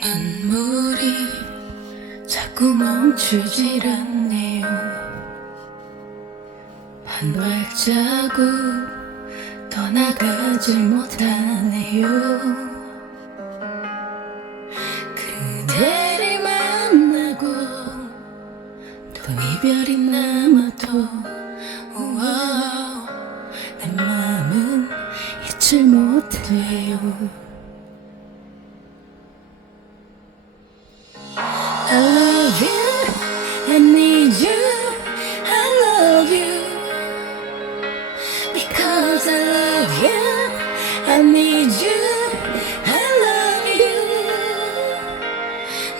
눈물이 자꾸 멈추질 않네요. 한 발자국 떠나가질 못하네요. 그대를 만나고 또 이별이 남아도 내 맘은 잊질 못해요. I love you, I need you, I love you. Because I love you, I need you, I love you.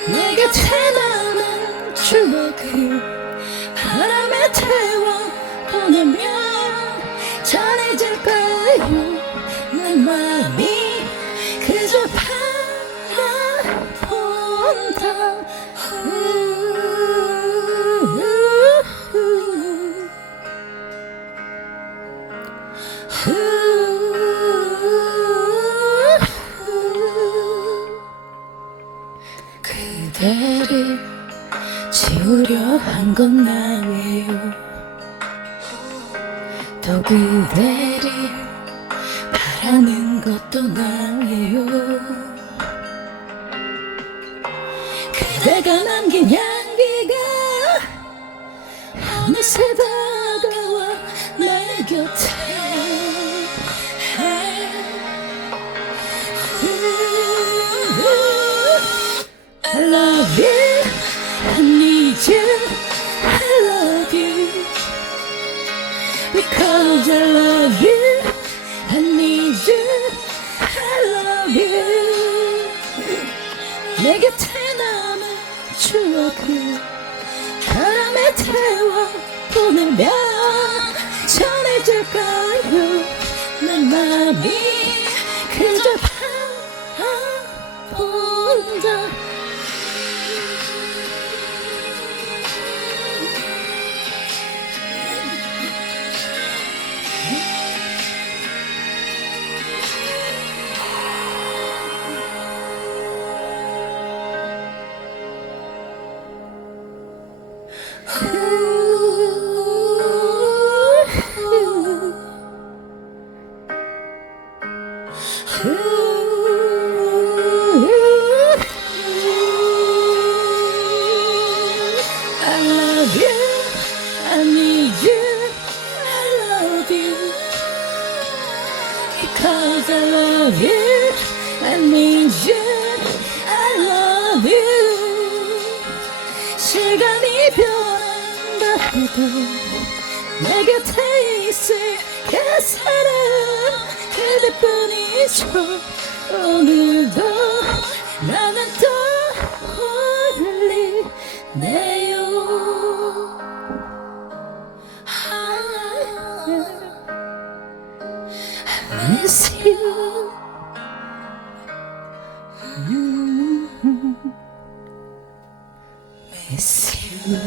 내 곁에 남은 추억을 바람에 태워 보내면 전해질까요? 내 맘이 그저 바라본다. 그대를 지우려 한 건 나예요. 또 그대를 바라는 것도 나예요. 그대가 남긴 향기가 어느새 다가와 내 곁에. I love you, I need you, I love you. Because I love you, I need you, I love you. 내 곁에 남은 추억을 바람에 태워 보내면 전해질까요? 내 맘이 그저 바라본다. I love you, I need you, I love you. Because I love you, I need you, I love you. 시간이 변한다 해도 내 곁에 있을 그 사람 그대뿐이죠. 오늘도 나는 떠올리네요. I miss you. Miss you.